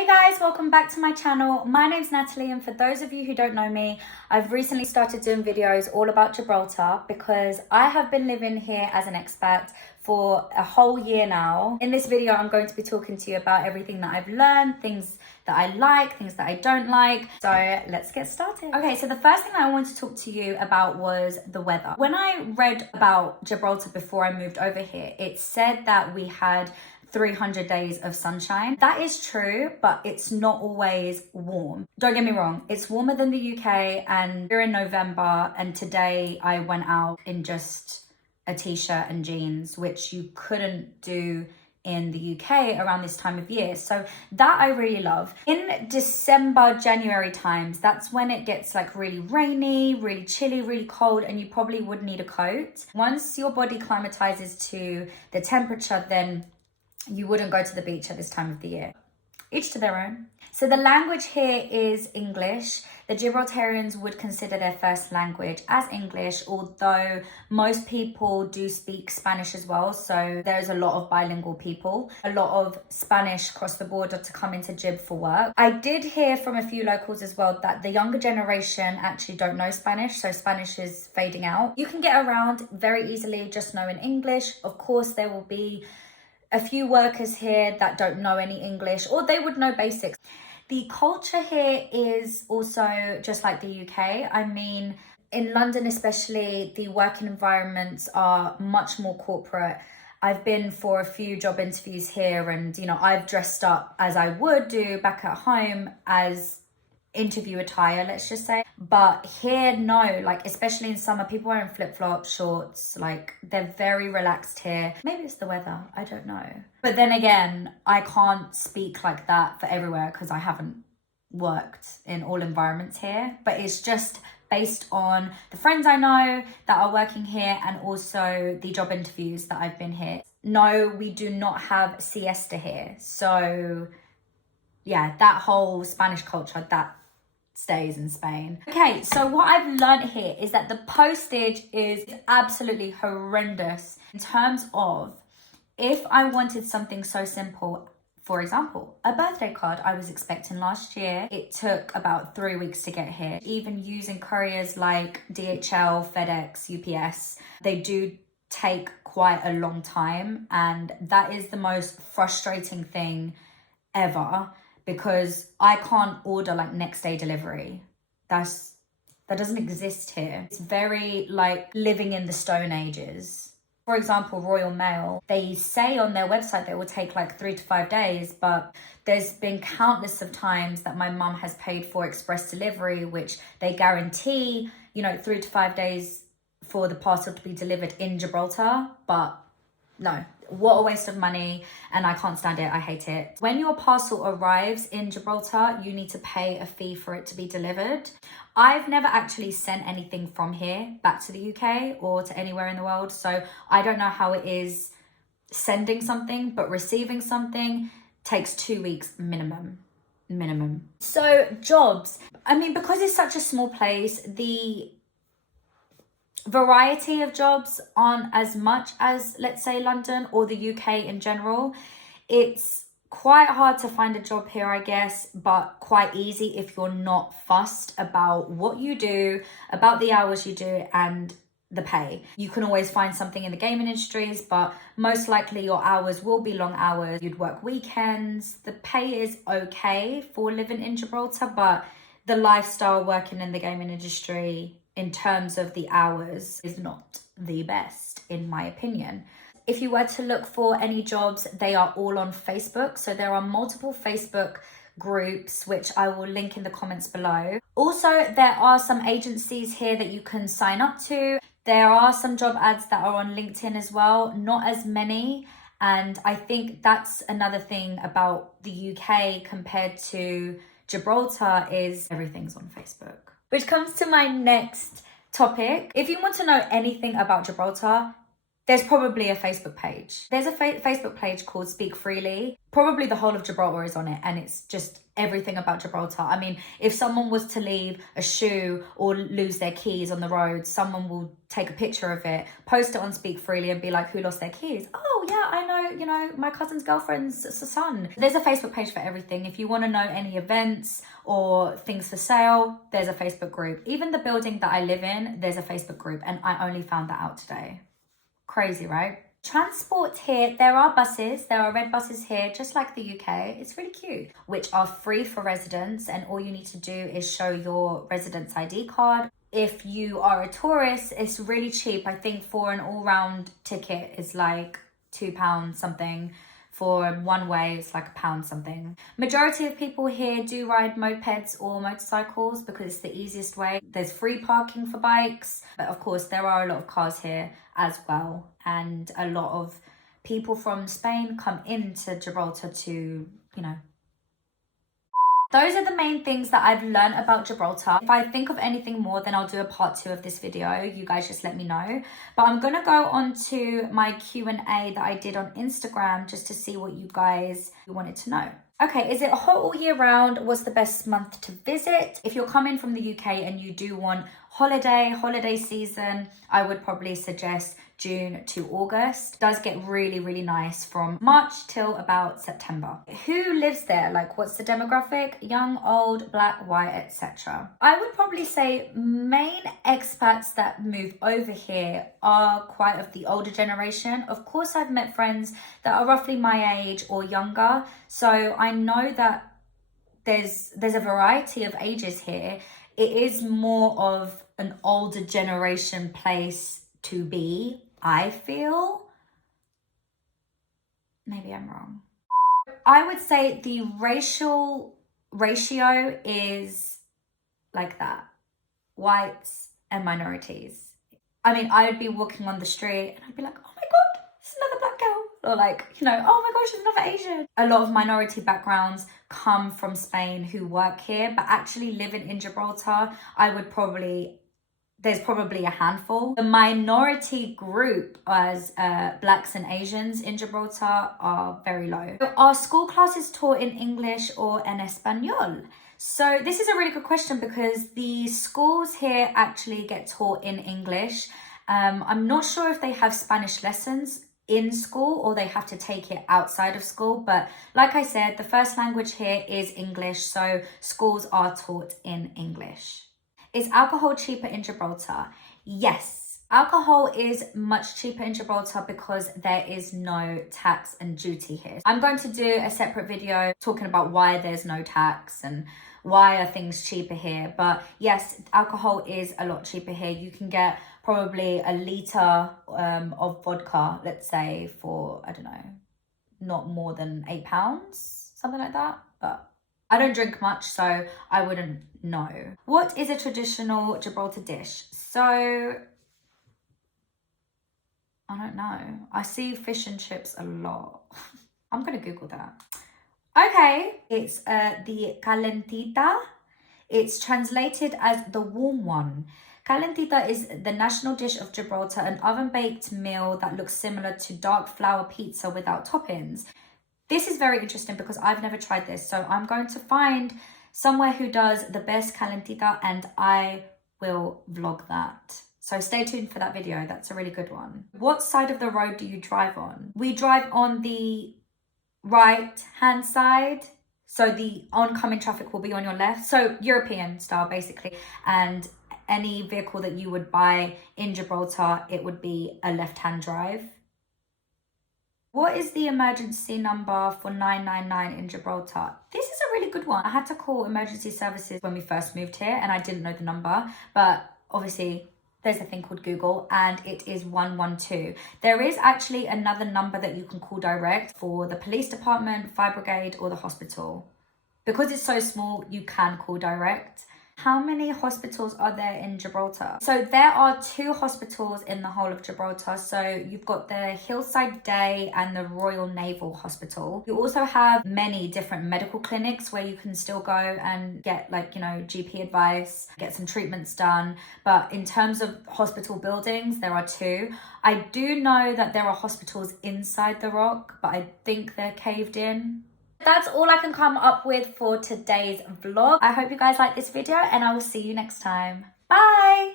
Hey guys, welcome back to my channel. My name's Natalie, and for those of you who don't know me, I've recently started doing videos all about Gibraltar because I have been living here as an expat for a whole year now. In this video, I'm going to be talking to you about everything that I've learned, things that I like, things that I don't like. So let's get started. Okay, so the first thing I wanted to talk to you about was the weather. When I read about Gibraltar before I moved over here, it said that we had 300 days of sunshine. That is true, but it's not always warm. Don't get me wrong, it's warmer than the UK, and we're in November, and today I went out in just a t-shirt and jeans, which you couldn't do in the UK around this time of year. So that I really love. In December, January times, that's when it gets like really rainy, really chilly, really cold, and you probably would need a coat. Once your body climatizes to the temperature, then you wouldn't go to the beach at this time of the year. Each to their own. So the language here is English. The Gibraltarians would consider their first language as English, although most people do speak Spanish as well. So there's a lot of bilingual people, a lot of Spanish cross the border to come into Gib for work. I did hear from a few locals as well that the younger generation actually don't know Spanish, so Spanish is fading out. You can get around very easily just knowing English. Of course, there will be a few workers here that don't know any English, or they would know basics. The culture here is also just like the UK. I mean, in London especially, the working environments are much more corporate. I've been for a few job interviews here, and I've dressed up as I would do back at home as interview attire, let's just say. But here, no, like especially in summer, people wearing flip-flops, shorts, like they're very relaxed here. Maybe it's the weather, I don't know. But then again, I can't speak like that for everywhere because I haven't worked in all environments here. But it's just based on the friends I know that are working here, and also the job interviews that I've been here. No, we do not have siesta here. So yeah, that whole Spanish culture, that stays in Spain. Okay, so what I've learned here is that the postage is absolutely horrendous in terms of if I wanted something so simple, for example, a birthday card I was expecting last year, it took about 3 weeks to get here. Even using couriers like DHL, FedEx, UPS, they do take quite a long time, and that is the most frustrating thing ever, because I can't order like next day delivery. That doesn't exist here. It's very like living in the Stone Ages. For example, Royal Mail, they say on their website that it will take like 3 to 5 days, but there's been countless of times that my mum has paid for express delivery, which they guarantee, 3 to 5 days for the parcel to be delivered in Gibraltar. But no, what a waste of money, and I can't stand it. I hate it. When your parcel arrives in Gibraltar, you need to pay a fee for it to be delivered. I've never actually sent anything from here back to the UK or to anywhere in the world, so I don't know how it is sending something, but receiving something takes 2 weeks minimum. So jobs, I mean, because it's such a small place, the variety of jobs aren't as much as, let's say, London or the UK in general. It's quite hard to find a job here, I guess, but quite easy if you're not fussed about what you do, about the hours you do, and the pay. You can always find something in the gaming industries, but most likely your hours will be long hours. You'd work weekends. The pay is okay for living in Gibraltar, but the lifestyle working in the gaming industry in terms of the hours is not the best, in my opinion. If you were to look for any jobs, they are all on Facebook. So there are multiple Facebook groups, which I will link in the comments below. Also, there are some agencies here that you can sign up to. There are some job ads that are on LinkedIn as well, not as many. And I think that's another thing about the UK compared to Gibraltar is everything's on Facebook. Which comes to my next topic. If you want to know anything about Gibraltar, There's probably a Facebook page. There's a Facebook page called Speak Freely. Probably the whole of Gibraltar is on it, and it's just everything about Gibraltar. I mean, if someone was to leave a shoe or lose their keys on the road, someone will take a picture of it, post it on Speak Freely and be like, who lost their keys? Oh yeah, I know, you know, my cousin's girlfriend's son. There's a Facebook page for everything. If you want to know any events or things for sale, there's a Facebook group. Even the building that I live in, there's a Facebook group, and I only found that out today. Crazy, right? Transport here, there are buses, there are red buses here, just like the UK. It's really cute, which are free for residents, and all you need to do is show your residence ID card. If you are a tourist, it's really cheap. I think for an all-round ticket is like £2 something. For one way, it's like £1 something. Majority of people here do ride mopeds or motorcycles because it's the easiest way. There's free parking for bikes, but of course there are a lot of cars here as well. And a lot of people from Spain come into Gibraltar to, you know. Those are the main things that I've learned about Gibraltar. If I think of anything more, then I'll do a part 2 of this video. You guys just let me know. But I'm going to go on to my Q&A that I did on Instagram just to see what you guys wanted to know. Okay, is it hot all year round? What's the best month to visit? If you're coming from the UK and you do want holiday season, I would probably suggest June to August. It does get really, really nice from March till about September. Who lives there? Like, what's the demographic? Young, old, black, white, etc. I would probably say main expats that move over here are quite of the older generation. Of course, I've met friends that are roughly my age or younger, so I know that there's a variety of ages here. It is more of an older generation place to be, I feel. Maybe I'm wrong. I would say the racial ratio is like that. Whites and minorities. I mean, I would be walking on the street and I'd be like, oh my God, it's another black girl. Or like, you know, oh my gosh, it's another Asian. A lot of minority backgrounds come from Spain who work here, but actually living in Gibraltar, there's probably a handful. The minority group as blacks and Asians in Gibraltar are very low. So are school classes taught in English or en Espanol? So this is a really good question because the schools here actually get taught in English. I'm not sure if they have Spanish lessons in school or they have to take it outside of school, but like I said, the first language here is English, so schools are taught in English. Is alcohol cheaper in Gibraltar? Yes, alcohol is much cheaper in Gibraltar because there is no tax and duty here. I'm going to do a separate video talking about why there's no tax and why are things cheaper here. But yes, alcohol is a lot cheaper here. You can get probably a litre of vodka, let's say, for, I don't know, not more than £8, something like that. But I don't drink much, so I wouldn't know. What is a traditional Gibraltar dish? So, I don't know. I see fish and chips a lot. I'm going to Google that. Okay, it's the calentita. It's translated as the warm one. Calentita is the national dish of Gibraltar, an oven-baked meal that looks similar to dark flour pizza without toppings. This is very interesting because I've never tried this, so I'm going to find somewhere who does the best calentita and I will vlog that. So stay tuned for that video. That's a really good one. What side of the road do you drive on? We drive on the right hand side, so the oncoming traffic will be on your left. So European style basically, and any vehicle that you would buy in Gibraltar, it would be a left-hand drive. What is the emergency number for 999 in Gibraltar? This is a really good one. I had to call emergency services when we first moved here and I didn't know the number, but obviously there's a thing called Google and it is 112. There is actually another number that you can call direct for the police department, fire brigade or the hospital. Because it's so small, you can call direct. How many hospitals are there in Gibraltar? So there are 2 hospitals in the whole of Gibraltar. So you've got the Hillside Day and the Royal Naval Hospital. You also have many different medical clinics where you can still go and get, like, you know, GP advice, get some treatments done. But in terms of hospital buildings, there are 2. I do know that there are hospitals inside the rock, but I think they're caved in. That's all I can come up with for today's vlog. I hope you guys like this video and I will see you next time. Bye!